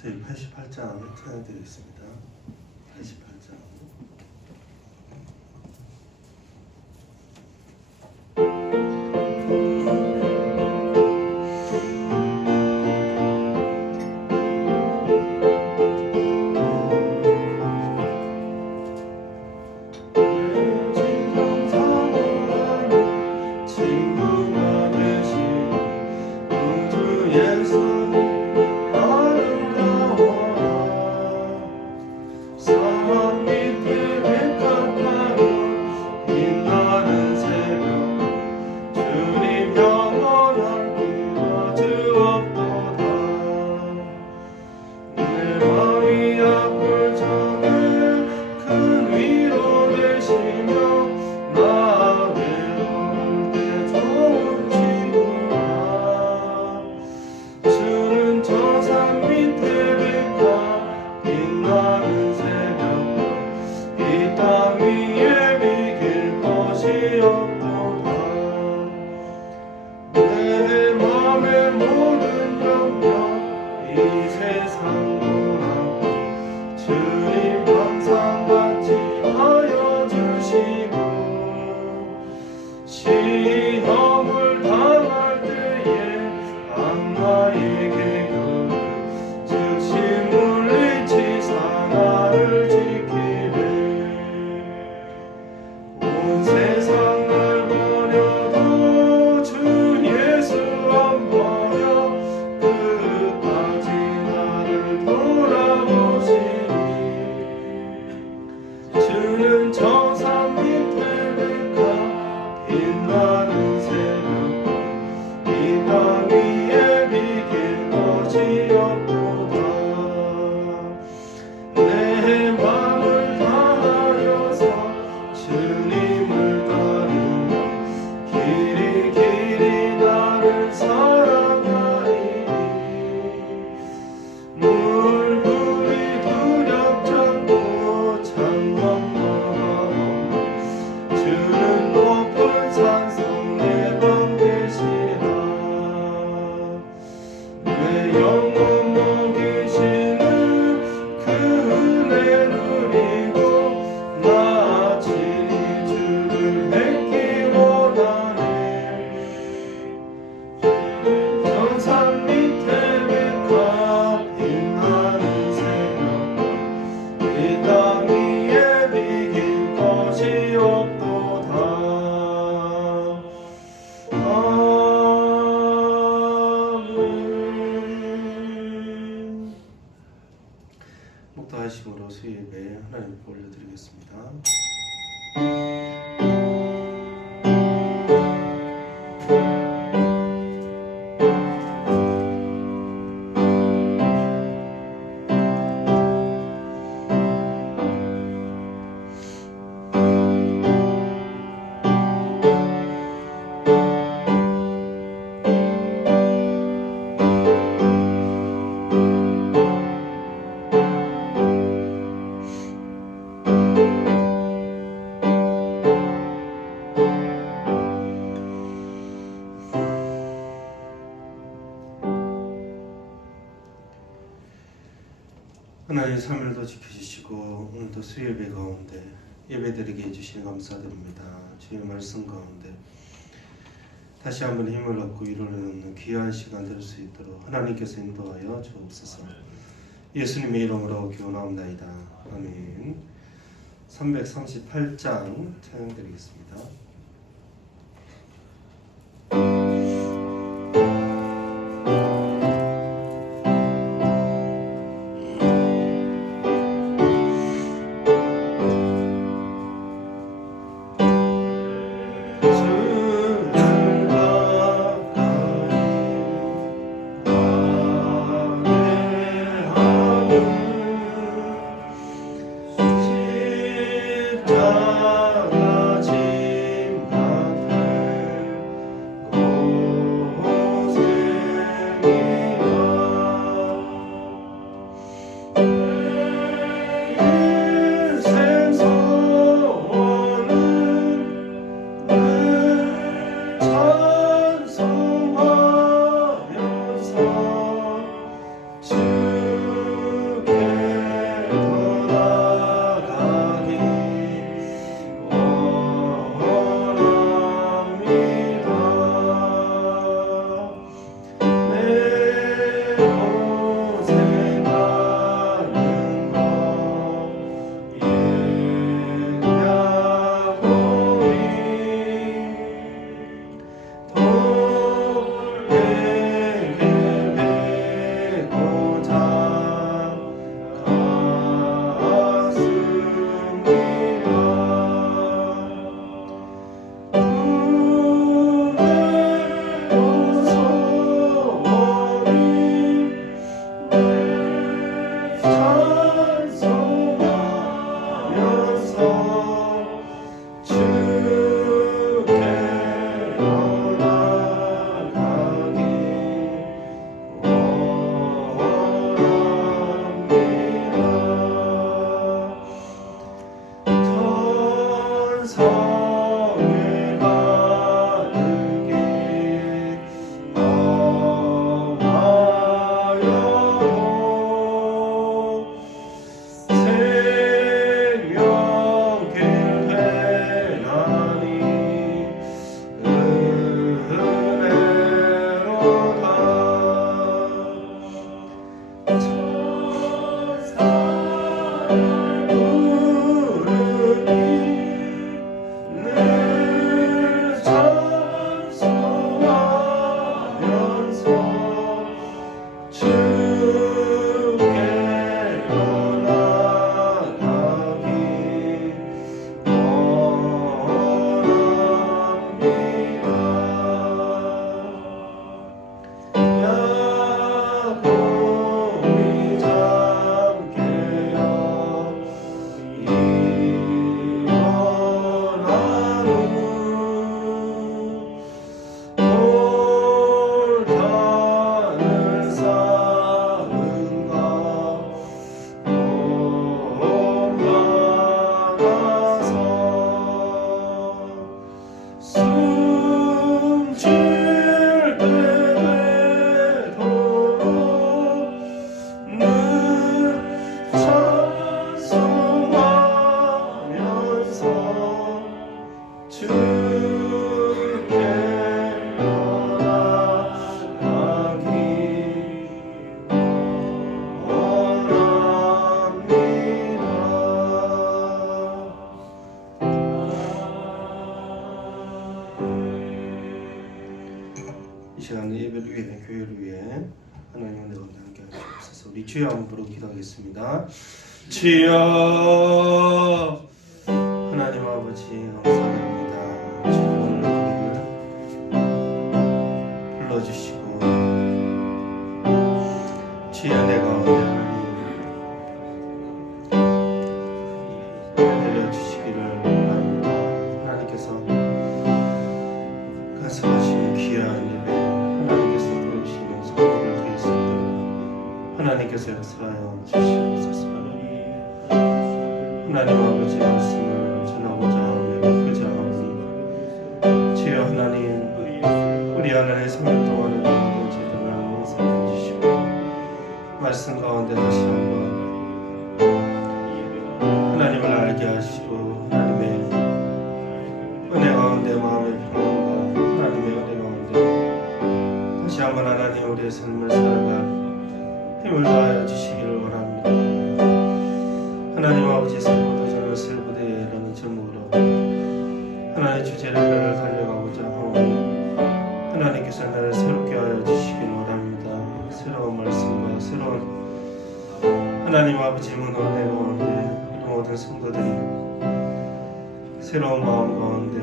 저희 88장 찬양드리겠습니다. 88장. 목도하심으로 수요예배 하나님께 올려드리겠습니다. 하나님 3일도 지켜주시고 오늘도 수요예배 가운데 예배드리게 해주시니 감사드립니다. 주의 말씀 가운데 다시 한번 힘을 얻고 위로를 얻는 귀한 시간 될 수 있도록 하나님께서 인도하여 주옵소서. 예수님의 이름으로 기원하옵나이다. 아멘. 338장 찬양드리겠습니다. 십자가 짐 같은 주옵소서. 우리 주여 한번 부르고 기도하겠습니다. 주여 하나님 아버지 감사드립니다. 주여 오늘 우리를 불러주시고 주의 은혜 가운데 하나님 내려주시기를 원합니다. 하나님께서 간섭하시는 귀한 예배 하나님께서 도우시는 성도들 되었을 때 하나님께서 역사하여 주시옵소서. 하나님 아버지 말씀을 전하고자 매우 하오니 주여 하나님 우리 하나님의 생명 동안에 모든 죄들을 용서해 주시고 말씀 가운데 다시 한번 하나님을 알게 하시고 하나님의 은혜 가운데 마음의 평안과 하나님의 은혜 가운데 다시 한번 하나님 우리의 삶을 살아갈 힘을 다하여 주시기를 원합니다. 하나님 아버지 세보도전은 세보대라는 제목으로 하나님의 주제를 나를 달려가고자 하오니 하나님께서 나를 새롭게 하여 주시기를 원합니다. 새로운 말씀과 새로운 하나님 아버지 은혜 가운데 우리 모든 성도들이 새로운 마음 가운데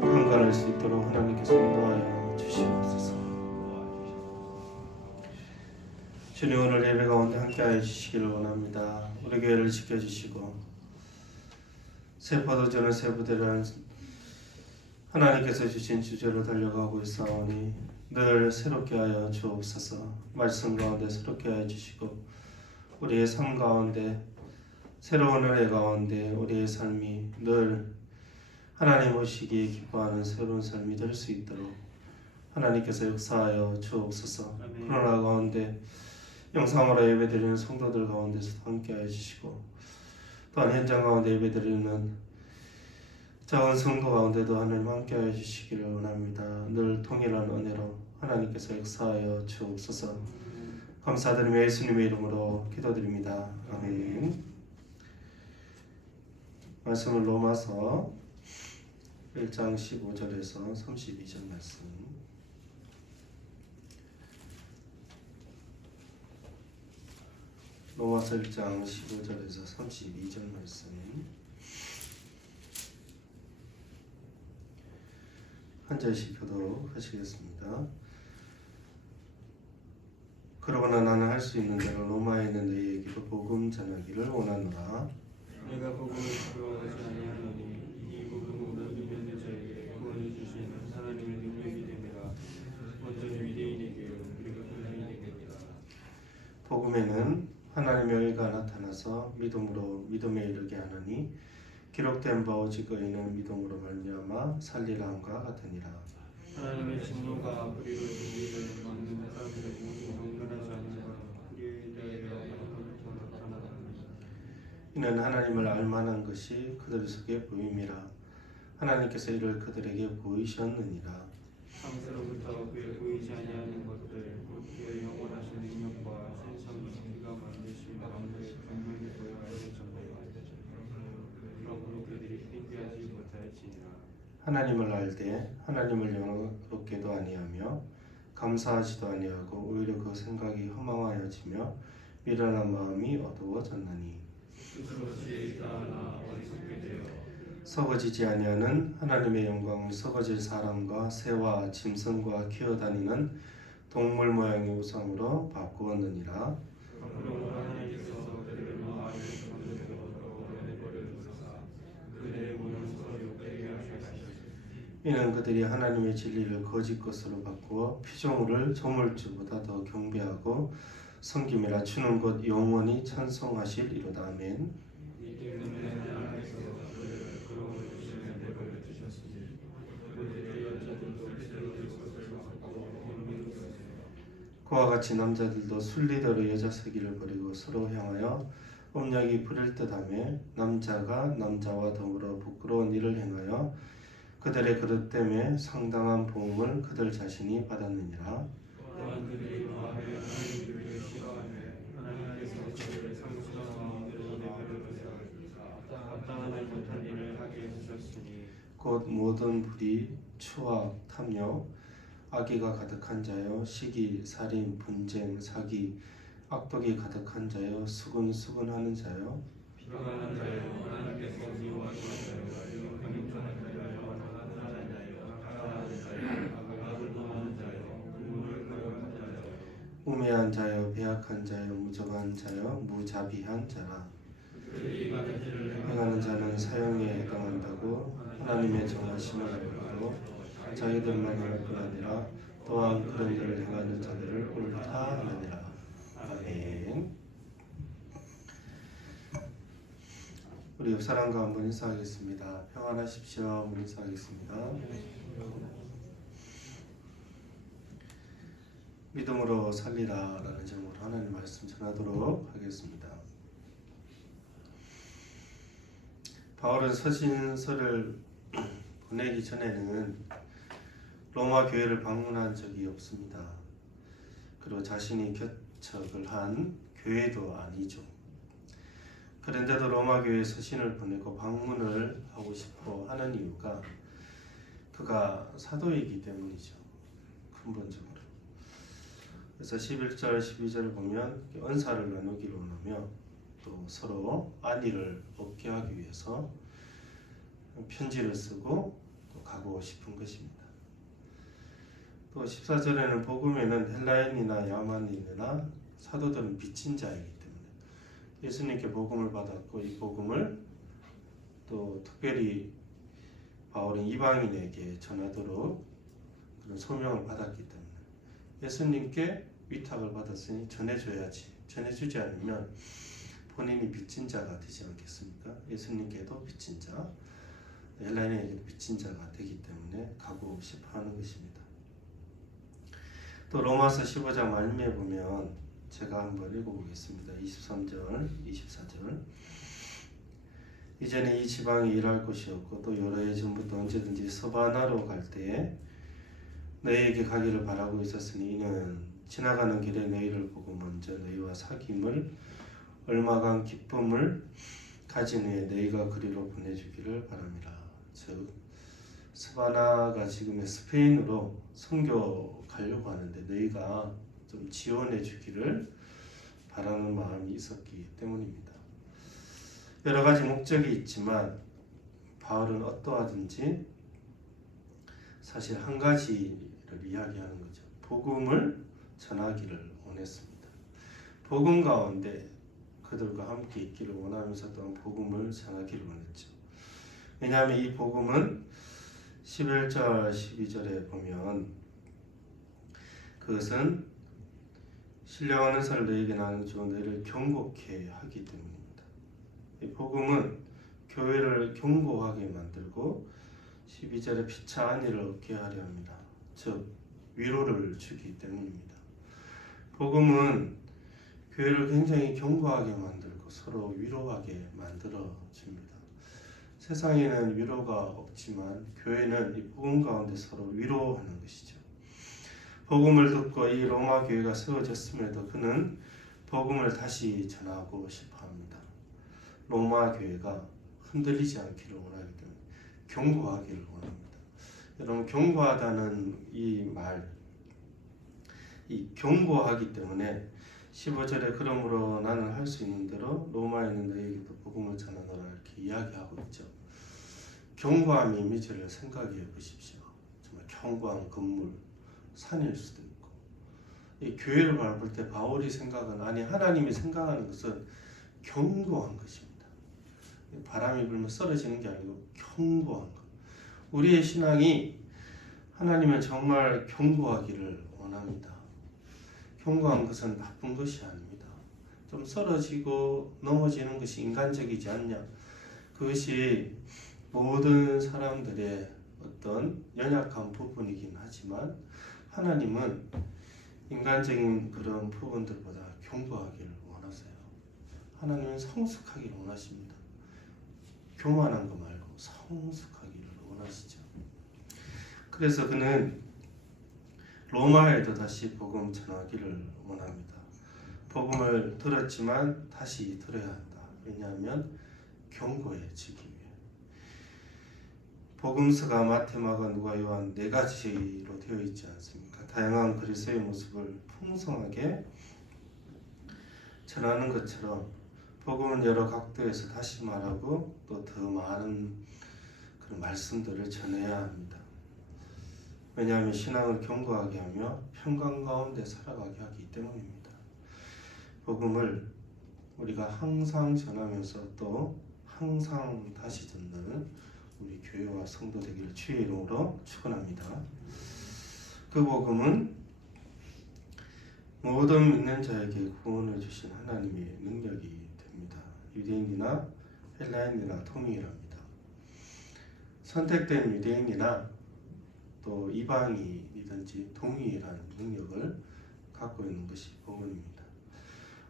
강간할 수 있도록 하나님께서 인도하여 주시옵소서. 주님 오늘 예배 가운데 함께하여 주시기를 원합니다. 우리 교회를 지켜주시고 세포도전을 세부대라는 하나님께서 주신 주제로 달려가고 있사오니 늘 새롭게 하여 주옵소서. 말씀 가운데 새롭게 하여 주시고 우리의 삶 가운데 새로운 은혜 가운데 우리의 삶이 늘 하나님 오시기에 기뻐하는 새로운 삶이 될 수 있도록 하나님께서 역사하여 주옵소서. 코로나 가운데 영상으로 예배드리는 성도들 가운데서 함께하여 주시고 또한 현장 가운데 예배드리는 작은 성도 가운데도 하나님 함께하여 주시기를 원합니다. 늘 통일한 은혜로 하나님께서 역사하여 주옵소서. 감사드리며 예수님의 이름으로 기도드립니다. 아멘. 말씀을 로마서 1장 15절에서 32절 말씀. 로마서 1장 15절에서 32절 말씀 한 절씩 교독하시겠습니다. 그러나 나는 할 수 있는 대로 로마에 있는 너희에게도 복음 전하기를 원하노라. 내가 복음을 두려워하지 아니하노니 이 복음으로 믿는 자에게 구원을 주시는 하나님의 능력이 됩니다. 먼저 유대인에게 그리고 헬라인에게니라. 복음에는 하나님의 의가 나타나서 믿음으로 믿음에 이르게 하느니 기록된 바 오직 의인은 믿음으로 말미암아 살리라 함과 같으니라. 하나님의 진노가 불의로 우리를 막는 사람들에게 경건하지 않는 것 우리에 대하여 나타나옵니다. 이는 하나님을 알만한 것이 그들 속에 보임이라. 하나님께서 이를 그들에게 보이셨느니라. 창세로부터 그의 보이지 아니하는 것들 곧 그의 영원하신 능력과 신성이 그가 만드신 만물에 분명히 보여 알려졌네요. 그러므로 그들이 회개하지 못할지니라. 하나님을 알되 하나님을 영화롭게도 아니하며 감사하지도 아니하고 오히려 그 생각이 허망하여지며 미련한 마음이 어두워졌나니 그것이 다하나 어리석게 되어 썩어지지 아니하는 하나님의 영광을 썩어질 사람과 새와 짐승과 기어다니는 동물 모양의 우상으로 바꾸었느니라. 그러므로 하나님께서 그들을 마음에 정죄로 보내버려주사 그들의 몸을 서로 욕되게 하셨으니 이는 그들이 하나님의 진리를 거짓 것으로 바꾸어 피조물을 조물주보다 더 경배하고 섬김이라. 주는 곧 영원히 찬송하실이로다. 아멘. 이 때문에 하나님께서 그들을 그러므로 주시는 내버려 두셨으니 그들의 여자들도 새로운 것을 받고 행하는 것이요 그와 같이 남자들도 순리대로 여자 세기를 버리고 서로 향하여 음욕이 부릴 듯하며 남자가 남자와 더불어 부끄러운 일을 행하여 그들의 그릇 때문에 상당한 보응을 그들 자신이 받았느니라. 또한 그들이 마음에 하나님을 싫어하며 하나님께서 그들을 상실한 마음으로 내버려 두사 합당하지 못한 일을 하게 하셨으니 곧 모든 불의, 추악, 탐욕, 악의가 가득한 자요 시기, 살인, 분쟁, 사기, 악독이 가득한 자요 수근수근하는 자요 비방하는 자요 하나님께서 미워하시는 자요 경영하는 자요 완악한 자요 가라하는 자요 악을 범하는 자요 불문을 가로하는 자요 우매한 자요 배악한 자요 무정한 자요 무자비한 자라. 그들이 많은 일을 행하는 자는 사형에 해당한다고 하나님의 정하심을 알고 자기들만 행할 뿐 아니라 또한 그런 일을 행하는 자들을 옳다 하느니라. 아멘. 우리 옆 사람과 한번 인사하겠습니다. 평안하십시오. 한번 인사하겠습니다. 믿음으로 살리라 라는 제목으로 하나님 말씀 전하도록 하겠습니다. 바울은 서신서를 보내기 전에는 로마 교회를 방문한 적이 없습니다. 그리고 자신이 개척을 한 교회도 아니죠. 그런데도 로마 교회에 서신을 보내고 방문을 하고 싶어 하는 이유가 그가 사도이기 때문이죠. 근본적으로. 그래서 11절, 12절을 보면 은사를 나누기를 원하며 또 서로 안위를 얻게 하기 위해서 편지를 쓰고 또 가고 싶은 것입니다. 또 14절에는 복음에는 헬라인이나 야만인이나 사도들은 빚진 자이기 때문에 예수님께 복음을 받았고 이 복음을 또 특별히 바울은 이방인에게 전하도록 그런 소명을 받았기 때문에 예수님께 위탁을 받았으니 전해줘야지. 전해주지 않으면 본인이 빚진 자가 되지 않겠습니까? 예수님께도 빚진 자, 헬라인에게도 빚진 자가 되기 때문에 가고 싶어하는 것입니다. 또 로마서 15장 말씀에 보면 제가 한번 읽어보겠습니다. 23절, 24절. 이전에 이 지방에 일할 곳이 없고 또 여러 해 전부터 언제든지 서바나로 갈 때에 너희에게 가기를 바라고 있었으니 이는 지나가는 길에 너희를 보고 먼저 너희와 사귐을 얼마간 기쁨을 가진 후에 너희가 그리로 보내주기를 바랍니다. 즉 스바나가 지금의 스페인으로 선교 가려고 하는데 너희가 좀 지원해 주기를 바라는 마음이 있었기 때문입니다. 여러 가지 목적이 있지만 바울은 어떠하든지 사실 한 가지를 이야기하는 거죠. 복음을 전하기를 원했습니다. 복음 가운데 그들과 함께 있기를 원하면서 또한 복음을 전하기를 원했죠. 왜냐하면 이 복음은 11절, 12절에 보면 그것은 신령한 은사를 너에게 나누어 너희를 경고케 하기 때문입니다. 이 복음은 교회를 견고하게 만들고 12절에 피차 안위를 얻게 하려 합니다. 즉 위로를 주기 때문입니다. 복음은 교회를 굉장히 견고하게 만들고 서로 위로하게 만들어 줍니다. 세상에는 위로가 없지만 교회는 이 복음 가운데 서로 위로하는 것이죠. 복음을 듣고 이 로마 교회가 세워졌음에도 그는 복음을 다시 전하고 싶어합니다. 로마 교회가 흔들리지 않기를 원하기 때문에 견고하기를 원합니다. 여러분 견고하다는 이 말, 이 견고하기 때문에 15절에 그러므로 나는 할 수 있는 대로 로마에 있는 너희에게도 복음을 전하노라 이렇게 이야기하고 있죠. 견고함의 이미지를 생각해 보십시오. 정말 견고한 건물, 산일 수도 있고 이 교회를 바라볼 때 바울이 생각은 아니 하나님이 생각하는 것은 견고한 것입니다. 바람이 불면 썰어지는 게 아니고 견고한 것. 우리의 신앙이 하나님은 정말 견고하기를 원합니다. 견고한 것은 나쁜 것이 아닙니다. 좀 썰어지고 넘어지는 것이 인간적이지 않냐. 그것이 모든 사람들의 어떤 연약한 부분이긴 하지만 하나님은 인간적인 그런 부분들보다 견고하기를 원하세요. 하나님은 성숙하기를 원하십니다. 교만한 거 말고 성숙하기를 원하시죠. 그래서 그는 로마에도 다시 복음 전하기를 원합니다. 복음을 들었지만 다시 들어야 한다. 왜냐하면 견고해지기 위해. 복음서가 마태, 마가, 누가, 요한 네 가지로 되어 있지 않습니까? 다양한 그리스도의 모습을 풍성하게 전하는 것처럼 복음은 여러 각도에서 다시 말하고 또 더 많은 그런 말씀들을 전해야 합니다. 왜냐하면 신앙을 견고하게 하며 평강 가운데 살아가게 하기 때문입니다. 복음을 우리가 항상 전하면서 또 항상 다시 듣는 우리 교회와 성도 되기를 주의 이름으로 축원합니다. 그 복음은 모든 믿는 자에게 구원을 주신 하나님의 능력이 됩니다. 유대인이나 헬라인이나 동일합니다. 선택된 유대인이나 또 이방인이든지 동일한 능력을 갖고 있는 것이 복음입니다.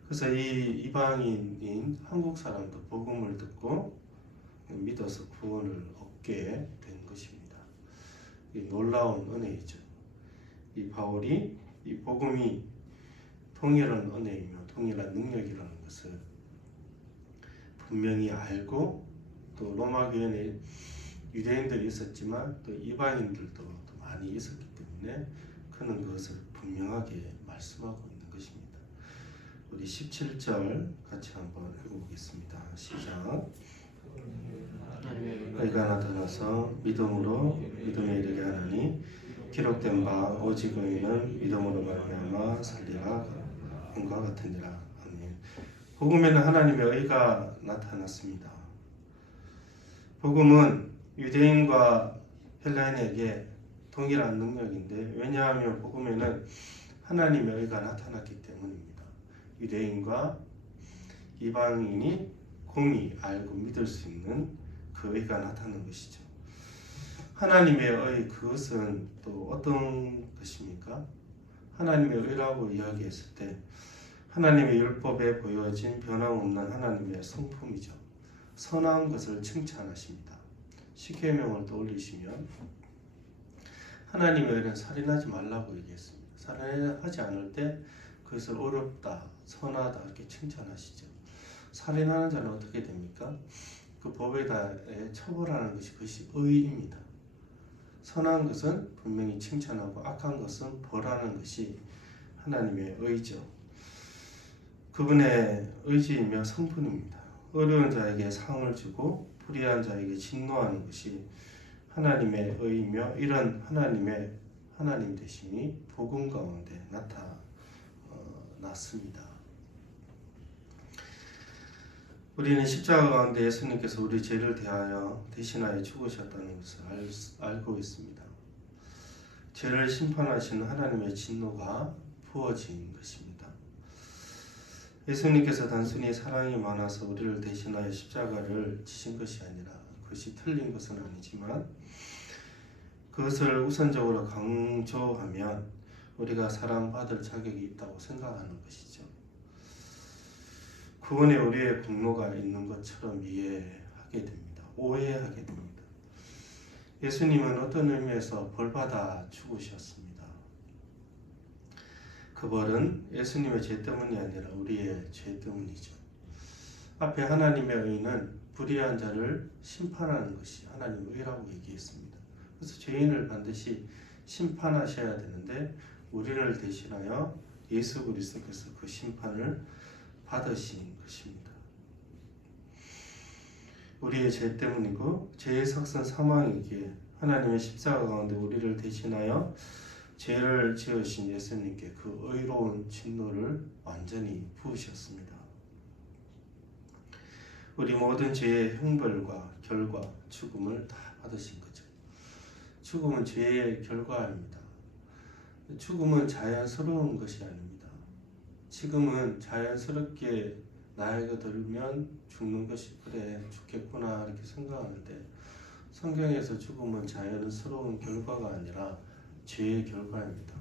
그래서 이 이방인인 한국 사람도 복음을 듣고 믿어서 구원을 얻게 된 것입니다. 이 놀라운 은혜이죠. 이 바울이 이 복음이 동일한 은혜이며 동일한 능력이라는 것을 분명히 알고 또 로마 교회에 유대인들이 있었지만 또 이방인들도 또 많이 있었기 때문에 그는 그것을 분명하게 말씀하고 있는 것입니다. 우리 17절 같이 한번 읽어보겠습니다. 시작. 의가 나타나서 믿음으로 믿음에 이르게 하나니 기록된 바 오직 의인은 믿음으로 말미암아 살리라 함과 같으니라. 아멘. 복음에는 하나님의 의가 나타났습니다. 복음은 유대인과 헬라인에게 동일한 능력인데 왜냐하면 복음에는 하나님의 의가 나타났기 때문입니다. 유대인과 이방인이 공히 알고 믿을 수 있는 그 의가 나타난 것이죠. 하나님의 의 그것은 또 어떤 것입니까? 하나님의 의라고 이야기했을 때 하나님의 율법에 보여진 변함없는 하나님의 성품이죠. 선한 것을 칭찬하십니다. 십계명을 떠올리시면 하나님의 의는 살인하지 말라고 얘기했습니다. 살인하지 않을 때 그것을 어렵다, 선하다 이렇게 칭찬하시죠. 살인하는 자는 어떻게 됩니까? 그 법에 대해 처벌하는 것이 그것이 의입니다. 선한 것은 분명히 칭찬하고 악한 것은 벌하는 것이 하나님의 의죠. 그분의 의지이며 성품입니다. 어려운 자에게 상을 주고 불의한 자에게 진노하는 것이 하나님의 의이며 이런 하나님 되심이 복음 가운데 나타났습니다. 우리는 십자가 가운데 예수님께서 우리 죄를 대하여 대신하여 죽으셨다는 것을 알고 있습니다. 죄를 심판하시는 하나님의 진노가 부어진 것입니다. 예수님께서 단순히 사랑이 많아서 우리를 대신하여 십자가를 지신 것이 아니라 그것이 틀린 것은 아니지만 그것을 우선적으로 강조하면 우리가 사랑받을 자격이 있다고 생각하는 것이죠. 구원에 우리의 공로가 있는 것처럼 이해하게 됩니다. 오해하게 됩니다. 예수님은 어떤 의미에서 벌받아 죽으셨습니다. 그 벌은 예수님의 죄 때문이 아니라 우리의 죄 때문이죠. 앞에 하나님의 의는 불의한 자를 심판하는 것이 하나님의 의라고 얘기했습니다. 그래서 죄인을 반드시 심판하셔야 되는데 우리를 대신하여 예수 그리스도께서 그 심판을 받으신 것입니다. 우리의 죄 때문이고 죄의 삭선 사망이기에 하나님의 십자가 가운데 우리를 대신하여 죄를 지으신 예수님께 그 의로운 진노를 완전히 부으셨습니다. 우리 모든 죄의 형벌과 결과, 죽음을 다 받으신 거죠. 죽음은 죄의 결과입니다. 죽음은 자연스러운 것이 아닙니다. 지금은 자연스럽게 나이가 들면 죽는 것이 그래 죽겠구나 이렇게 생각하는데 성경에서 죽음은 자연스러운 결과가 아니라 죄의 결과입니다.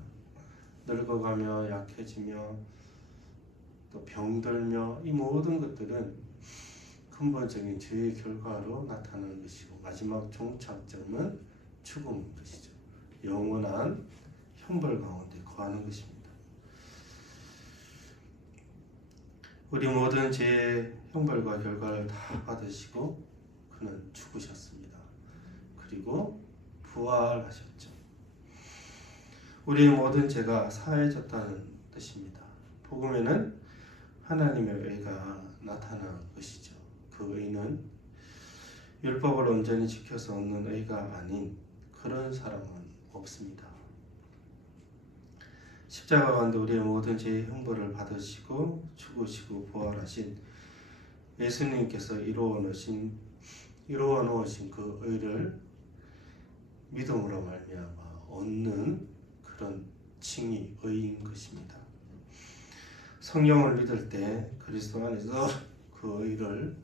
늙어가며 약해지며 또 병들며 이 모든 것들은 근본적인 죄의 결과로 나타나는 것이고 마지막 종착점은 죽음인 것이죠. 영원한 형벌 가운데 거하는 것입니다. 우리 모든 죄의 형벌과 결과를 다 받으시고 그는 죽으셨습니다. 그리고 부활하셨죠. 우리의 모든 죄가 사해졌다는 뜻입니다. 복음에는 하나님의 의가 나타난 것이죠. 그 의는 율법을 온전히 지켜서 얻는 의가 아닌 그런 사람은 없습니다. 십자가 가운데 우리의 모든 죄의 형벌을 받으시고 죽으시고 부활하신 예수님께서 이루어 놓으신 그 의를 믿음으로 말미암아 얻는 그런 칭의 의인 것입니다. 성령을 믿을 때 그리스도 안에서 그 의를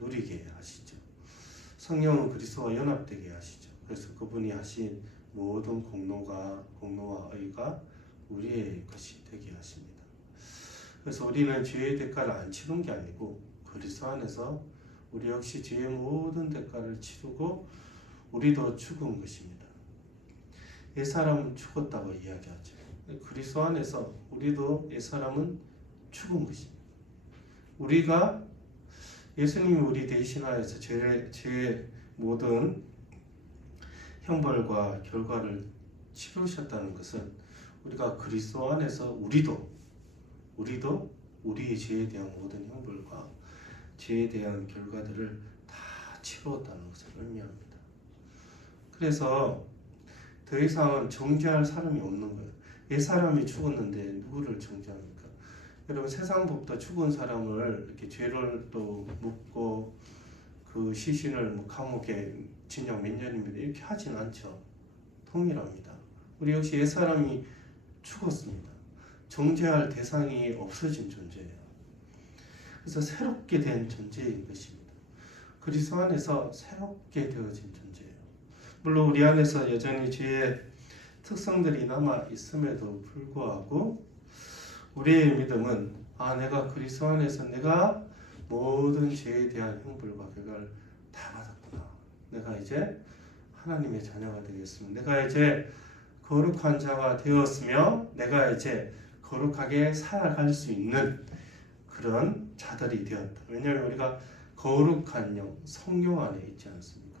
누리게 하시죠. 성령은 그리스도와 연합되게 하시죠. 그래서 그분이 하신 모든 공로와 의가 우리의 것이 되게 하십니다. 그래서 우리는 죄의 대가를 안 치른 게 아니고 그리스도 안에서 우리 역시 죄의 모든 대가를 치르고 우리도 죽은 것입니다. 옛사람은 죽었다고 이야기하죠. 그리스도 안에서 우리도 옛사람은 죽은 것입니다. 우리가 예수님이 우리 대신하여서 죄의 모든 형벌과 결과를 치르셨다는 것은 우리가 그리스도 안에서 우리도 우리의 죄에 대한 모든 형벌과 죄에 대한 결과들을 다 치루었다는 것을 의미합니다. 그래서 더 이상은 정죄할 사람이 없는 거예요. 옛사람이 죽었는데 누구를 정죄합니까? 여러분 세상 법도 죽은 사람을 이렇게 죄를 또 묻고 그 시신을 뭐 감옥에 징역 몇 년입니다 이렇게 하진 않죠. 동일합니다. 우리 역시 옛사람이 죽었습니다. 정죄할 대상이 없어진 존재예요. 그래서 새롭게 된 존재인 것입니다. 그리스도 안에서 새롭게 되어진 존재예요. 물론 우리 안에서 여전히 죄의 특성들이 남아 있음에도 불구하고 우리의 믿음은 내가 그리스도 안에서 내가 모든 죄에 대한 형벌과 결과를 다 받았구나. 내가 이제 하나님의 자녀가 되겠으며 내가 이제 거룩한 자가 되었으며 내가 이제 거룩하게 살아갈 수 있는 그런 자들이 되었다. 왜냐하면 우리가 거룩한 영, 성령 안에 있지 않습니까?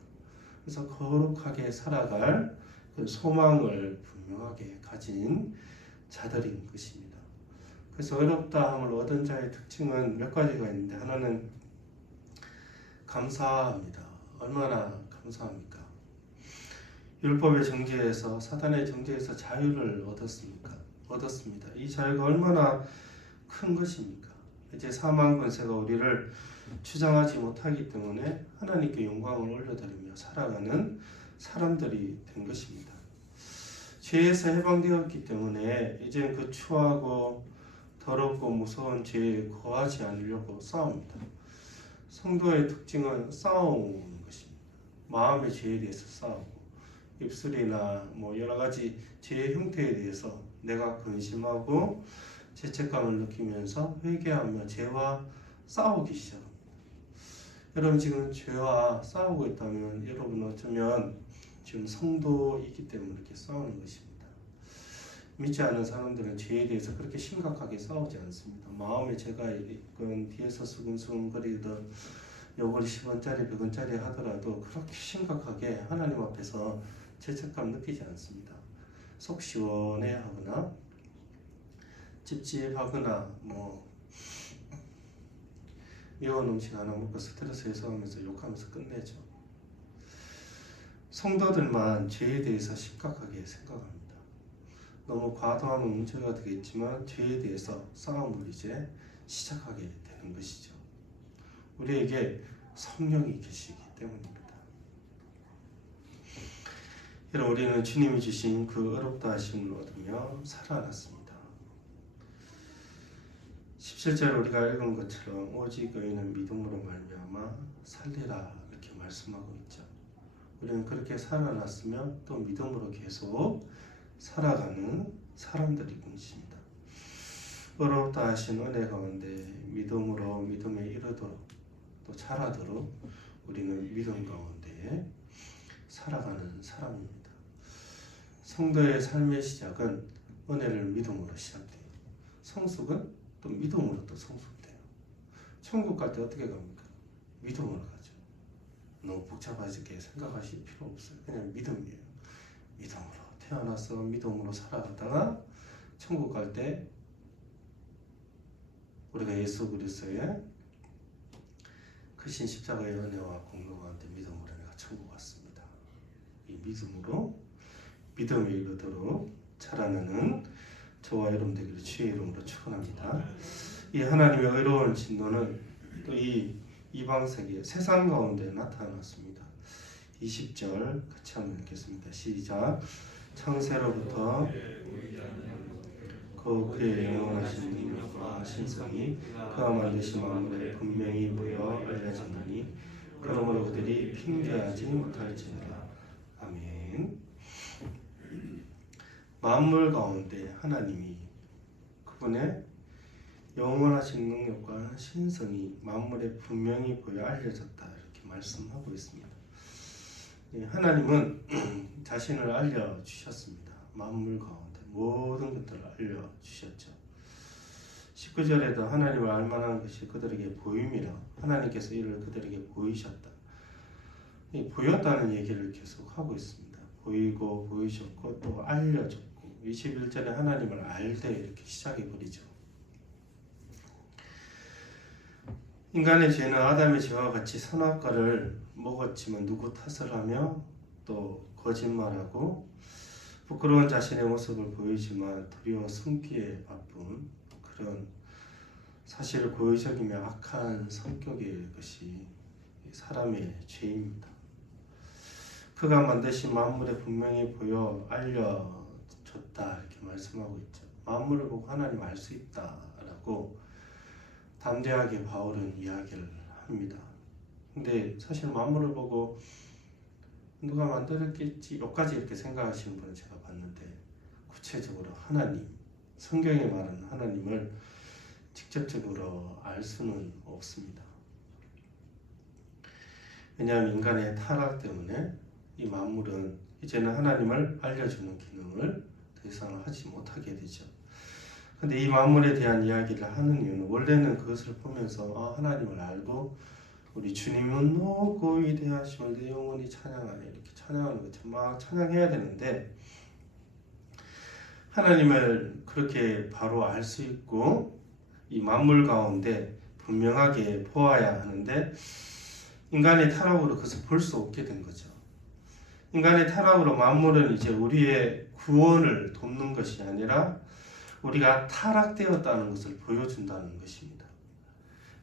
그래서 거룩하게 살아갈 그 소망을 분명하게 가진 자들인 것입니다. 그래서 의롭다함을 얻은 자의 특징은 몇 가지가 있는데 하나는 감사합니다. 얼마나 감사합니까? 율법의 정죄에서 사단의 정죄에서 자유를 얻었습니다. 이 자유가 얼마나 큰 것입니까? 이제 사망 권세가 우리를 주장하지 못하기 때문에 하나님께 영광을 올려드리며 살아가는 사람들이 된 것입니다. 죄에서 해방되었기 때문에 이제 그 추하고 더럽고 무서운 죄에 거하지 않으려고 싸웁니다. 성도의 특징은 싸우는 것입니다. 마음의 죄에 대해서 싸우고 입술이나 뭐 여러 가지 죄의 형태에 대해서 내가 근심하고 죄책감을 느끼면서 회개하며 죄와 싸우기 시작합니다. 여러분 지금 죄와 싸우고 있다면 여러분 어쩌면 지금 성도이기 때문에 이렇게 싸우는 것입니다. 믿지 않는 사람들은 죄에 대해서 그렇게 심각하게 싸우지 않습니다. 마음에 죄가 있건 뒤에서 수근수근거리던 요걸 10원짜리 100원짜리 하더라도 그렇게 심각하게 하나님 앞에서 죄책감 느끼지 않습니다. 속 시원해 하거나 찝찝하거나 뭐 매운 음식 하나 먹고 스트레스 해소하면서 욕하면서 끝내죠. 성도들만 죄에 대해서 심각하게 생각합니다. 너무 과도하면 문제가 되겠지만 죄에 대해서 싸움을 이제 시작하게 되는 것이죠. 우리에게 성령이 계시기 때문입니다. 여러분 우리는 주님이 주신 그 의롭다 하심을 얻으며 살아났습니다. 17절 우리가 읽은 것처럼 오직 의인은 믿음으로 말미암아 살리라 이렇게 말씀하고 있죠. 우리는 그렇게 살아났으며 또 믿음으로 계속 살아가는 사람들이 있습니다. 의롭다 하신 은혜 가운데 믿음으로 믿음에 이르도록 또 자라도록 우리는 믿음 가운데 살아가는 사람입니다. 성도의 삶의 시작은 은혜를 믿음으로 시작돼요. 성숙은 또 믿음으로 또 성숙돼요. 천국 갈 때 어떻게 갑니까? 믿음으로 가죠. 너무 복잡하게 생각하실 필요 없어요. 그냥 믿음이에요. 믿음으로 태어나서 믿음으로 살아가다가 천국 갈 때 우리가 예수 그리스도의 크신 십자가의 은혜와 공로 가운데 믿음으로 내가 천국 갔습니다. 이 믿음으로 믿음에 이르도록 자라나는 저와 여러분 되기를 주의 이름으로 축원합니다. 이 하나님의 의로운 진노는 또 이 이방 세계 세상 가운데 나타났습니다. 20절 같이 한번 읽겠습니다. 시작. 창세로부터 그의 영원하신 능력과 신성이 그가 만드신 만물에 분명히 보여 알려졌나니 그러므로 그들이 핑계하지 못할지니라. 아멘. 만물 가운데 하나님이 그분의 영원하신 능력과 신성이 만물에 분명히 보여 알려졌다 이렇게 말씀하고 있습니다. 하나님은 자신을 알려주셨습니다. 만물 가운데 모든 것들을 알려주셨죠. 19절에도 하나님을 알만한 것이 그들에게 보임이라 하나님께서 이를 그들에게 보이셨다. 보였다는 얘기를 계속 하고 있습니다. 보이고 보이셨고 또 알려줬고 21절에 하나님을 알되 이렇게 시작해버리죠. 인간의 죄는 아담의 죄와 같이 선악과를 먹었지만 누구 탓을 하며 또 거짓말하고 부끄러운 자신의 모습을 보이지만 두려워 숨기에 바쁜 그런 사실을 고의적이며 악한 성격의 것이 사람의 죄입니다. 그가 만드신 만물에 분명히 보여 알려줬다 이렇게 말씀하고 있죠. 만물을 보고 하나님 알 수 있다라고 담대하게 바울은 이야기를 합니다. 근데 사실 만물을 보고 누가 만들었겠지 여기까지 이렇게 생각하시는 분을 제가 봤는데 구체적으로 하나님, 성경에 말하는 하나님을 직접적으로 알 수는 없습니다. 왜냐하면 인간의 타락 때문에 이 만물은 이제는 하나님을 알려주는 기능을 더 이상 하지 못하게 되죠. 근데 이 만물에 대한 이야기를 하는 이유는 원래는 그것을 보면서 하나님을 알고 우리 주님은 높고 위대하심을 내 영혼이 찬양하네 이렇게 찬양하는 것처럼 막 찬양해야 되는데 하나님을 그렇게 바로 알 수 있고 이 만물 가운데 분명하게 보아야 하는데 인간의 타락으로 그것을 볼 수 없게 된 거죠. 인간의 타락으로 만물은 이제 우리의 구원을 돕는 것이 아니라 우리가 타락되었다는 것을 보여준다는 것입니다.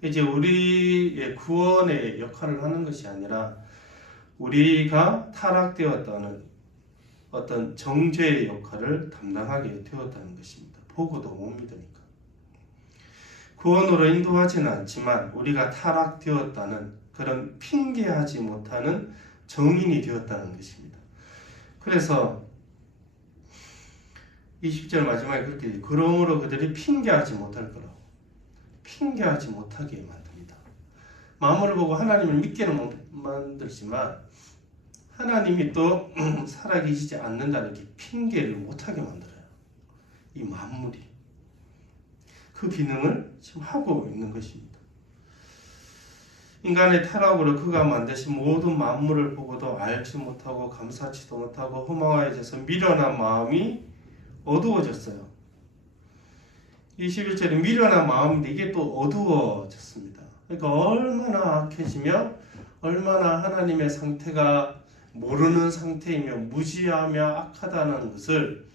이제 우리의 구원의 역할을 하는 것이 아니라 우리가 타락되었다는 어떤 정죄의 역할을 담당하게 되었다는 것입니다. 보고도 못 믿으니까. 구원으로 인도하지는 않지만 우리가 타락되었다는 그런 핑계하지 못하는 정인이 되었다는 것입니다. 그래서 20절 마지막에 그렇게 그러므로 그들이 핑계하지 못할 거라고 핑계하지 못하게 만듭니다. 만물을 보고 하나님을 믿게는 못 만들지만 하나님이 또 살아계시지 않는다는 게 핑계를 못하게 만들어요. 이 만물이 그 기능을 지금 하고 있는 것입니다. 인간의 타락으로 그가 만드신 모든 만물을 보고도 알지 못하고 감사치도 못하고 허망해져서 미련한 마음이 어두워졌어요. 21절에 미련한 마음인데 이게 또 어두워졌습니다. 그러니까 얼마나 악해지며 얼마나 하나님의 상태가 모르는 상태이며 무지하며 악하다는 것을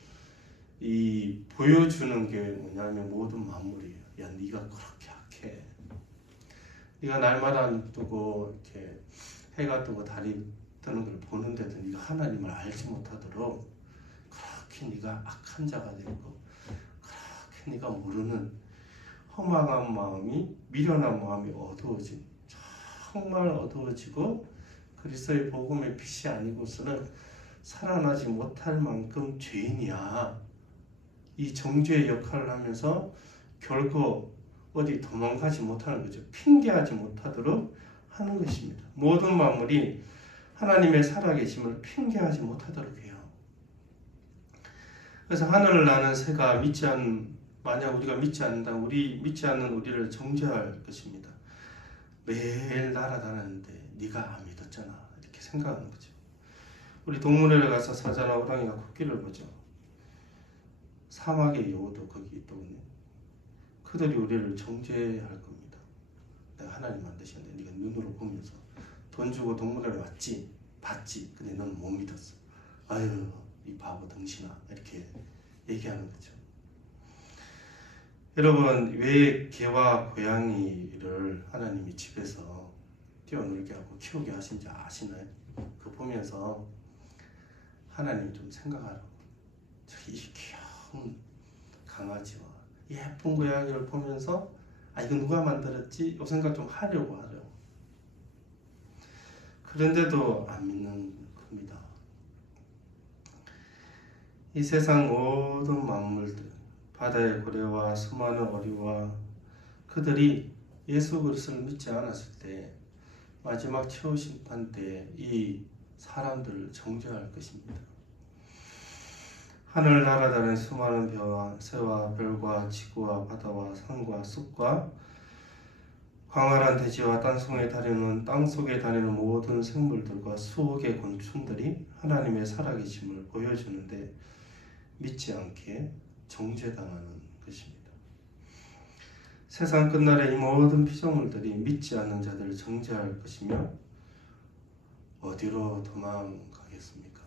이 보여주는 게 뭐냐면 모든 만물이에요. 야, 네가 그렇게 악해. 네가 날마다 눈 뜨고 이렇게 해가 뜨고 달이 뜨는 걸 보는데도 네가 하나님을 알지 못하도록 그렇게 네가 악한 자가 되고 그렇게 네가 모르는 허망한 마음이 미련한 마음이 어두워진 정말 어두워지고 그리스도의 복음의 빛이 아니고서는 살아나지 못할 만큼 죄인이야. 이 정죄의 역할을 하면서 결코 어디 도망가지 못하는 거죠. 핑계하지 못하도록 하는 것입니다. 모든 만물이 하나님의 살아계심을 핑계하지 못하도록 해요. 그래서 하늘을 나는 새가 만약 우리가 믿지 않는다면 믿지 않는 우리를 정죄할 것입니다. 매일 날아다니는데 네가 안 믿었잖아 이렇게 생각하는 거죠. 우리 동물원에 가서 사자나 호랑이나 코끼리를 보죠. 사막의 여우도 거기 있더군요. 그들이 우리를 정죄할 겁니다. 내가 하나님 만드셨는데 네가 눈으로 보면서 돈 주고 동물원에 봤지. 근데 너는 못 믿었어. 아유 이 바보 등신아 이렇게 얘기하는 거죠. 여러분 왜 개와 고양이를 하나님이 집에서 뛰어놀게 하고 키우게 하신지 아시나요? 그거 보면서 하나님 좀 생각하라고. 이 귀여운 강아지와 예쁜 고양이를 보면서 이거 누가 만들었지? 이 생각 좀 하려고 하죠. 그런데도 안 믿는 겁니다. 이 세상 모든 만물들, 바다의 고래와 수많은 어리와 그들이 예수 그리스도를 믿지 않았을 때 마지막 최후 심판 때 이 사람들을 정죄할 것입니다. 하늘 날아다니는 수많은 새와 별과 지구와 바다와 산과 숲과 광활한 대지와 땅속에 다니는 모든 생물들과 수억의 곤충들이 하나님의 살아계심을 보여주는데 믿지 않게 정죄당하는 것입니다. 세상 끝날에 이 모든 피조물들이 믿지 않는 자들을 정죄할 것이며 어디로 도망가겠습니까?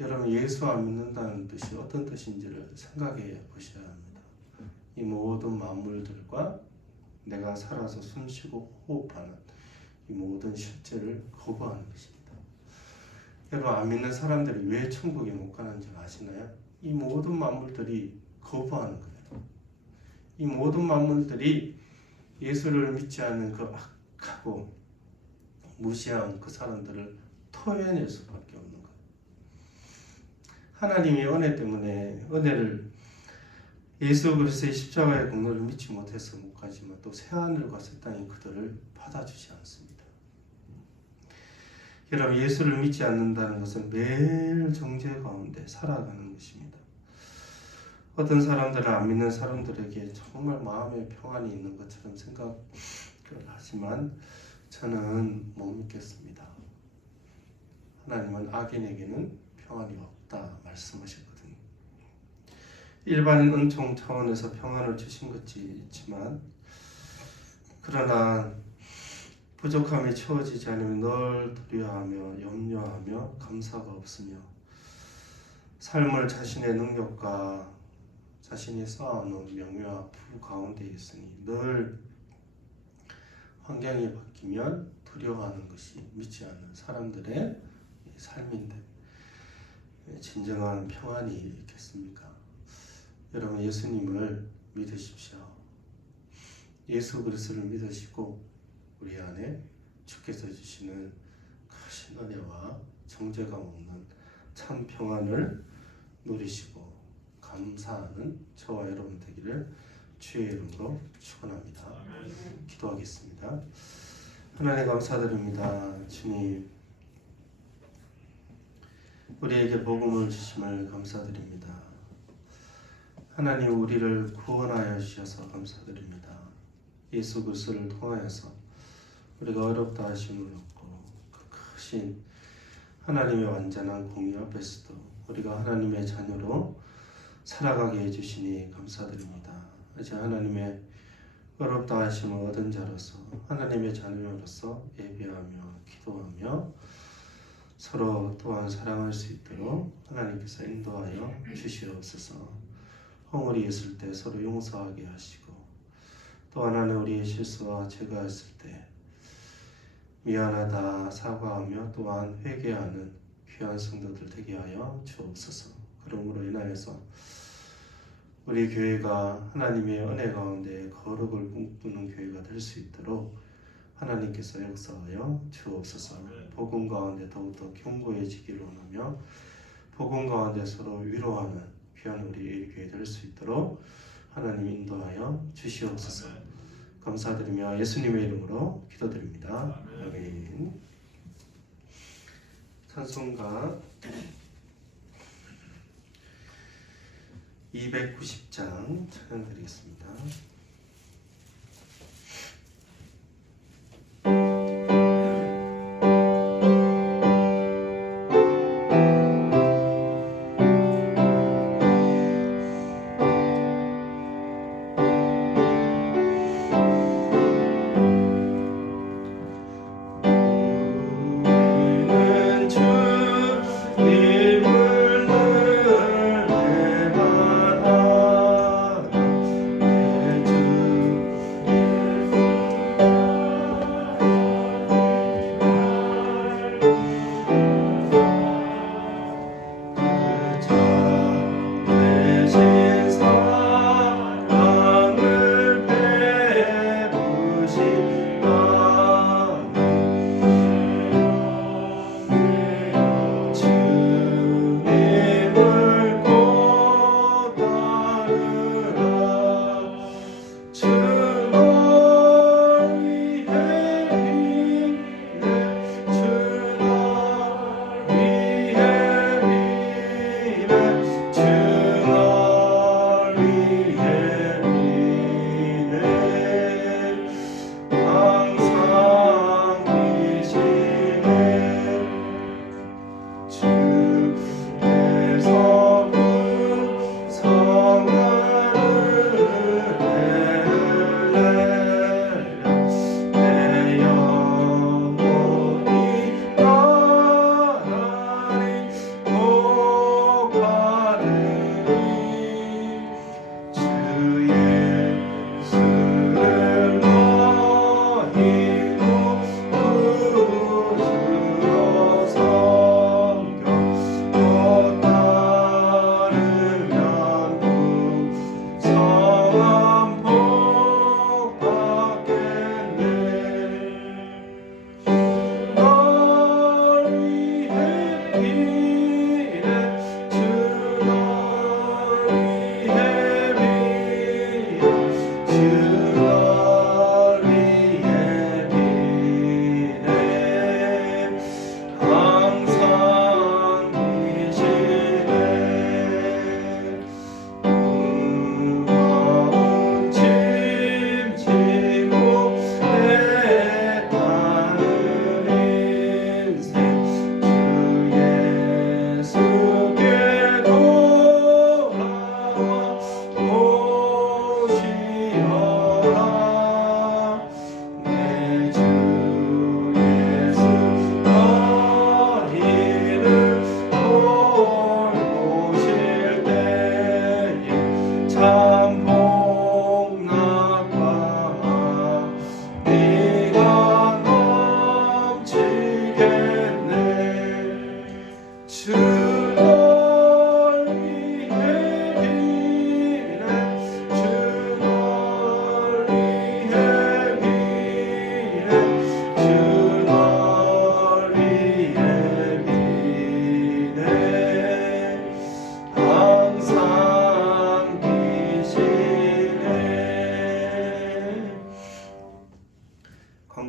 여러분 예수 안 믿는다는 뜻이 어떤 뜻인지를 생각해 보셔야 합니다. 이 모든 만물들과 내가 살아서 숨쉬고 호흡하는 이 모든 실제를 거부하는 것입니다. 여러분 안 믿는 사람들이 왜 천국에 못 가는 줄 아시나요? 이 모든 만물들이 거부하는 거예요. 이 모든 만물들이 예수를 믿지 않는 그 악하고 무시한 그 사람들을 토해낼 수밖에 없는 거예요. 하나님이 은혜 때문에 은혜를 예수 그리스도의 십자가의 공로를 믿지 못해서 못 가지만 또 새하늘과 새 땅이 그들을 받아주지 않습니다. 여러분 예수를 믿지 않는다는 것은 매일 정죄 가운데 살아가는 것입니다. 어떤 사람들은 안 믿는 사람들에게 정말 마음의 평안이 있는 것처럼 생각을 하지만 저는 못 믿겠습니다. 하나님은 악인에게는 평안이 없다 말씀하셨거든요. 일반인 은총 차원에서 평안을 주신 것이 있지만 그러나 부족함이 채워지지 않으면 늘 두려워하며 염려하며 감사가 없으며 삶을 자신의 능력과 자신이 쌓아놓은 명예와 부 가운데 있으니 늘 환경이 바뀌면 두려워하는 것이 믿지 않는 사람들의 삶인데 진정한 평안이 있겠습니까? 여러분 예수님을 믿으십시오. 예수 그리스도를 믿으시고 우리 안에 주께서 주시는 크신 은혜와 정죄감 없는 참 평안을 누리시고 감사하는 저와 여러분 되기를 주의 이름으로 축원합니다. 기도하겠습니다. 하나님 감사드립니다. 주님 우리에게 복음을 주심을 감사드립니다. 하나님 우리를 구원하여 주셔서 감사드립니다. 예수 그리스도를 통하여서 우리가 어렵다 하심을 얻고 그 크신 하나님의 완전한 공의 앞에서도 우리가 하나님의 자녀로 살아가게 해주시니 감사드립니다. 이제 하나님의 어렵다 하심을 얻은 자로서 하나님의 자녀로서 예배하며 기도하며 서로 또한 사랑할 수 있도록 하나님께서 인도하여 주시옵소서. 허물이 있을 때 서로 용서하게 하시고 또 하나는 우리의 실수와 죄가 있을 때 미안하다 사과하며 또한 회개하는 귀한 성도들 되게 하여 주옵소서. 그러므로 인하여서 우리 교회가 하나님의 은혜 가운데 거룩을 꿈꾸는 교회가 될 수 있도록 하나님께서 역사하여 주옵소서. 복음 가운데 더욱더 견고해지기를 원하며 복음 가운데 서로 위로하는 귀한 우리 교회 될 수 있도록 하나님 인도하여 주시옵소서. 감사드리며 예수님의 이름으로 기도드립니다. 아멘. 찬송가 290장 찬양드리겠습니다.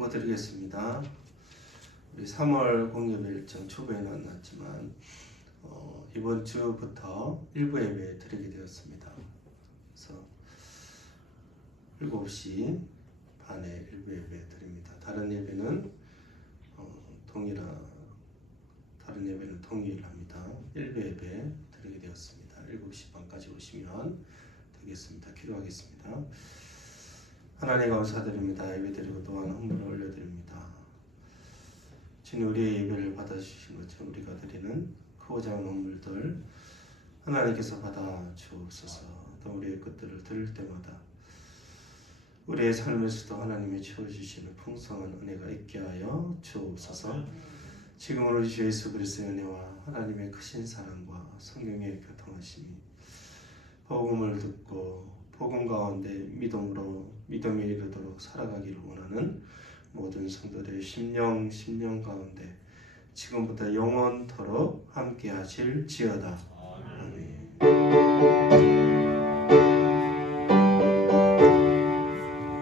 선포드리겠습니다. 우리 3월 공예배 일정 초부에는 안 났지만 이번 주부터 일부 예배 드리게 되었습니다. 그래서 7시 반에 일부 예배 드립니다. 다른 예배는 동일합니다. 일부 예배 드리게 되었습니다. 7시 반까지 오시면 되겠습니다. 기도하겠습니다. 하나님 감사드립니다. 예배 드리고 또한 헌물을 올려드립니다. 주님, 우리의 예배를 받아주신 것처럼 우리가 드리는 크고 작은 헌물들 하나님께서 받아 주옵소서. 또 우리의 것들을 드릴 때마다 우리의 삶에서도 하나님이 채워주시는 풍성한 은혜가 있게 하여 주옵소서. 지금은 우리 주 예수 그리스도의 은혜와 하나님의 크신 사랑과 성령의 교통하심이 복음을 듣고 복음 가운데 믿음에 이르도록 살아가기를 원하는 모든 성도들의 심령 가운데 지금부터 영원토록 함께 하실지어다. 아멘.